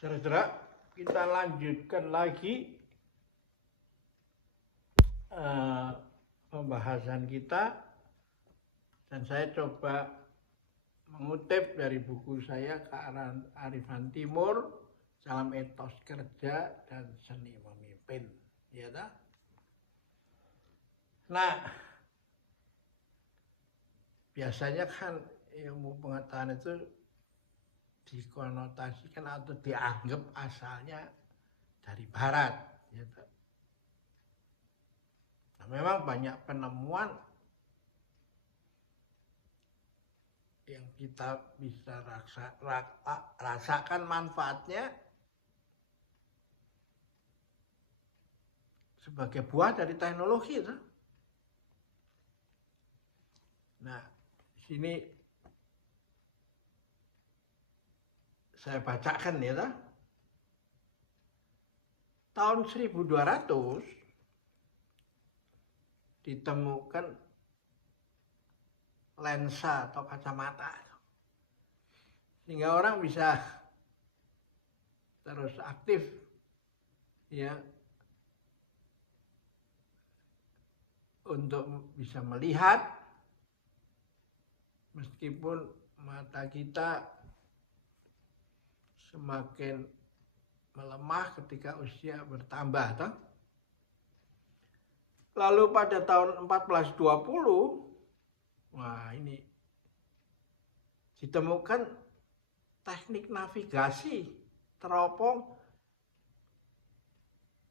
Saudara, kita lanjutkan lagi pembahasan kita, dan saya coba mengutip dari buku saya Kearifan Timur dalam Etos Kerja dan Seni Memimpin, ya tak? Nah, biasanya kan ilmu pengetahuan itu dikonotasikan atau dianggap asalnya dari barat, ya tak? Nah, memang banyak penemuan yang kita bisa rasakan manfaatnya sebagai buah dari teknologi itu. Nah, di sini saya bacakan ya, tahun 1200 ditemukan lensa atau kacamata, sehingga orang bisa terus aktif ya untuk bisa melihat meskipun mata kita semakin melemah ketika usia bertambah toh. Lalu pada tahun 1420 ini ditemukan teknik navigasi teropong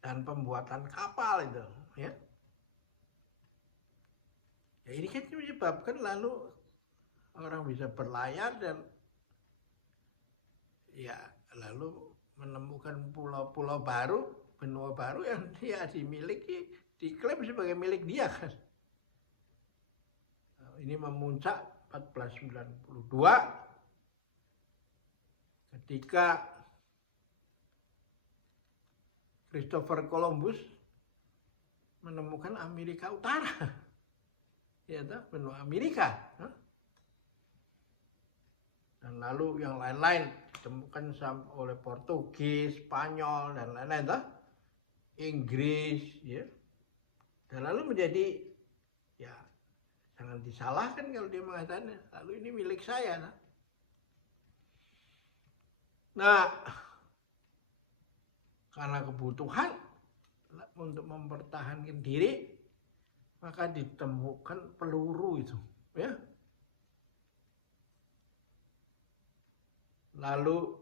dan pembuatan kapal itu ya. Ya ini kan menyebabkan lalu orang bisa berlayar dan ya lalu menemukan pulau-pulau baru, benua baru yang dia dimiliki, diklaim sebagai milik dia kan. Ini memuncak 1492 ketika Christopher Columbus menemukan Amerika Utara, ya toh, benua Amerika. Dan lalu yang lain-lain ditemukan oleh Portugis, Spanyol dan lain-lain toh, Inggris, ya. Dan lalu menjadi ya jangan disalahkan kalau dia mengatakan lalu ini milik saya. Nah, karena kebutuhan untuk mempertahankan diri, maka ditemukan peluru itu, ya. Lalu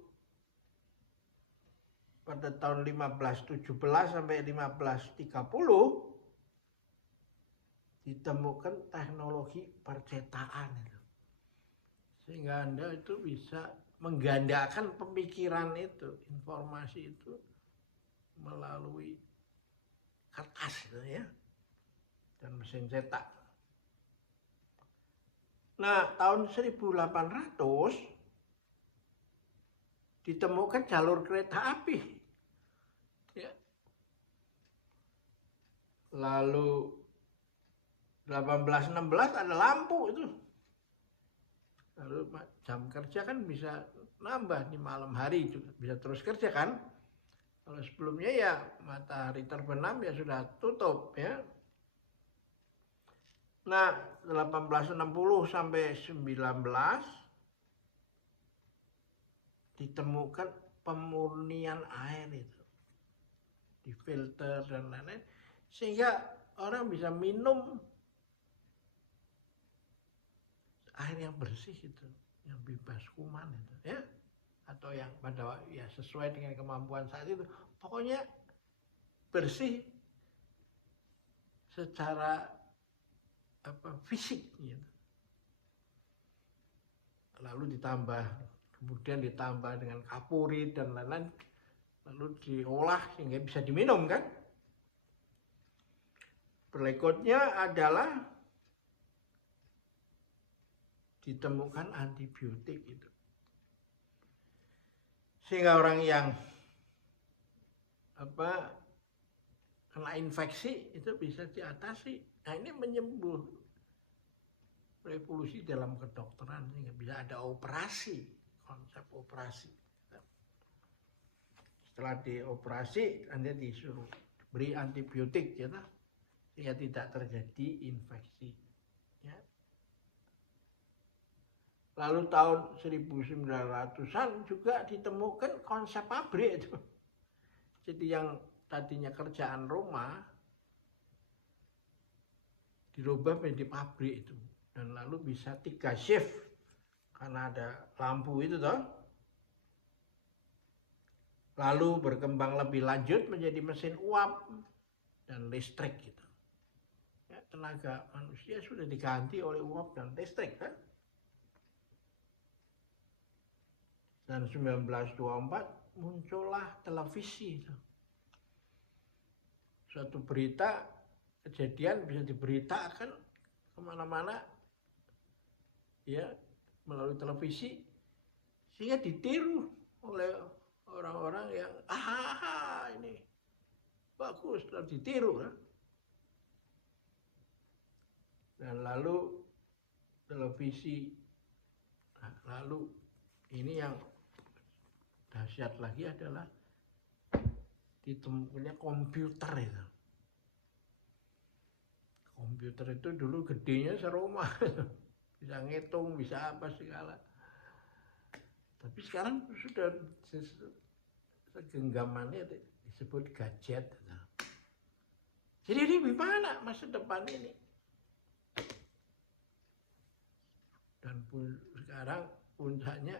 pada tahun 1517 sampai 1530 ditemukan teknologi percetakan itu. Sehingga Anda itu bisa menggandakan pemikiran itu, informasi itu melalui kertas itu ya, dan mesin cetak. Nah, tahun 1800 ditemukan jalur kereta api. Ya. Lalu 1816 ada lampu itu. Lalu jam kerja kan bisa nambah di malam hari juga, bisa terus kerja kan. Kalau sebelumnya ya matahari terbenam ya sudah tutup ya. Nah, 1860 sampai 19 ditemukan pemurnian air itu. Difilter dan lain-lain. Sehingga orang bisa minum air yang bersih itu, yang bebas kuman itu ya. Atau yang pada ya sesuai dengan kemampuan saat itu. Pokoknya bersih secara fisik gitu. Lalu kemudian ditambah dengan kapuri dan lain-lain, lalu diolah sehingga bisa diminum kan. Berikutnya adalah ditemukan antibiotik itu. Sehingga orang yang kena infeksi itu bisa diatasi. Nah, ini menyembuh revolusi dalam kedokteran sehingga bisa ada operasi, konsep operasi. setelah dioperasi Anda disuruh beri antibiotik ya, sehingga tidak terjadi infeksi. Ya. Lalu tahun 1900-an juga ditemukan konsep pabrik itu. Jadi yang tadinya kerjaan rumah dirubah menjadi pabrik itu. Dan lalu bisa 3 shift karena ada lampu itu toh. Lalu berkembang lebih lanjut menjadi mesin uap dan listrik gitu. Ya, tenaga manusia sudah diganti oleh uap dan listrik kan. Dan 1924 muncullah televisi itu. Suatu berita, kejadian bisa diberitakan kemana-mana ya melalui televisi, sehingga ditiru oleh orang-orang yang ini bagus, lalu ditiru kan. Dan lalu televisi, lalu ini yang dahsyat lagi adalah ditemukannya komputer itu. Komputer itu dulu gedenya serumah, bisa ngitung, bisa apa segala. Tapi sekarang sudah segenggamannya disebut gadget. Jadi ini gimana masa depan ini? Dan sekarang puncaknya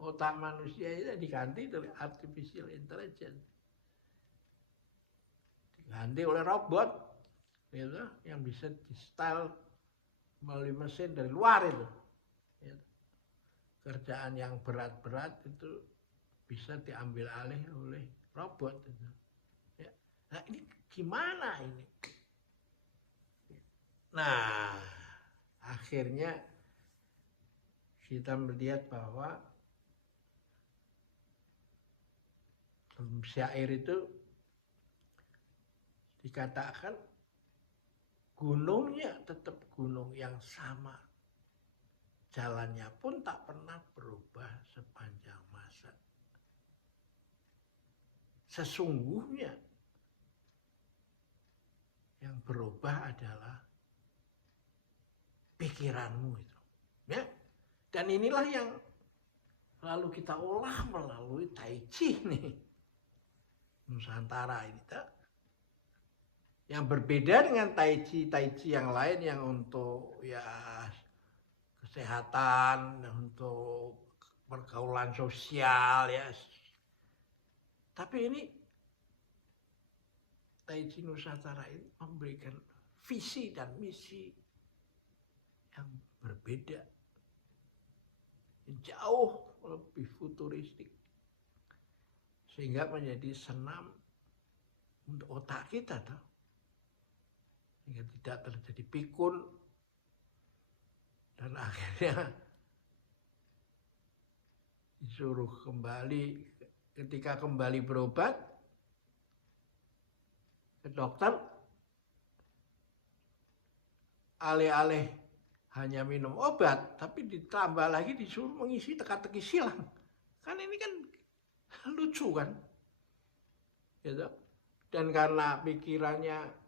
otak manusia itu diganti oleh artificial intelligence, diganti oleh robot, gitu, yang bisa di style melalui mesin dari luar itu. Gitu. Kerjaan yang berat-berat itu bisa diambil alih oleh robot itu. Ya. Nah ini gimana ini? Nah akhirnya kita melihat bahwa syair itu dikatakan gunungnya tetap gunung yang sama. Jalannya pun tak pernah berubah sepanjang masa. Sesungguhnya yang berubah adalah pikiranmu itu. Ya? Dan inilah yang lalu kita olah melalui Tai Chi nih. Nusantara ini tak. Yang berbeda dengan Tai Chi yang lain yang untuk ya kesehatan, untuk pergaulan sosial ya. Tapi ini Tai Chi Nusantara ini memberikan visi dan misi yang berbeda, jauh lebih futuristik, sehingga menjadi senam untuk otak kita toh. Sehingga tidak terjadi pikun, dan akhirnya disuruh kembali, ketika kembali berobat ke dokter, alih-alih hanya minum obat, tapi ditambah lagi disuruh mengisi teka-teki silang. Kan ini kan lucu kan, gitu. Dan karena pikirannya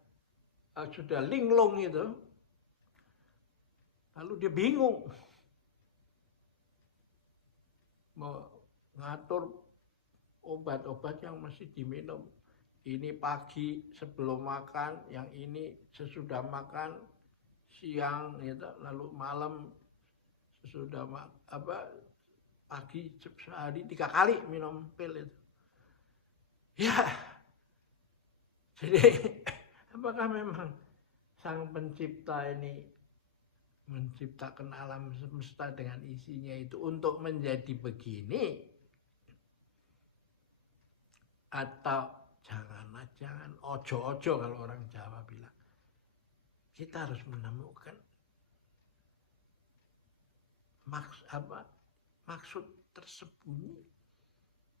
sudah linglung itu, lalu dia bingung mau ngatur obat-obat yang mesti diminum. Ini pagi sebelum makan, yang ini sesudah makan, siang, gitu. Lalu malam sesudah pagi sehari 3 kali minum pil itu. Ya, jadi apakah memang Sang Pencipta ini menciptakan alam semesta dengan isinya itu untuk menjadi begini? Atau jangan ojo-ojo kalau orang Jawa bilang, kita harus menemukan maksud tersembunyi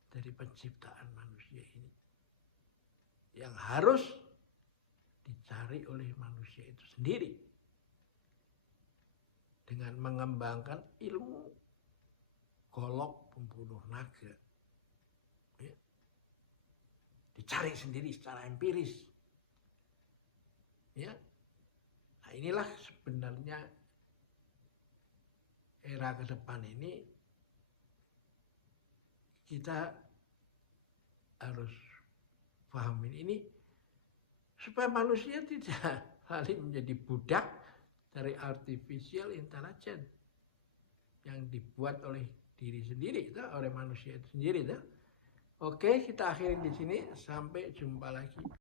dari penciptaan manusia ini, yang harus dicari oleh manusia itu sendiri dengan mengembangkan ilmu golok pembunuh naga. Ya. dicari sendiri secara empiris. Ya. Nah, inilah sebenarnya era ke depan ini kita harus pahamin ini supaya manusia tidak saling menjadi budak dari artificial intelligence yang dibuat oleh diri sendiri, oleh manusia itu sendiri. Oke, kita akhiri di sini. Sampai jumpa lagi.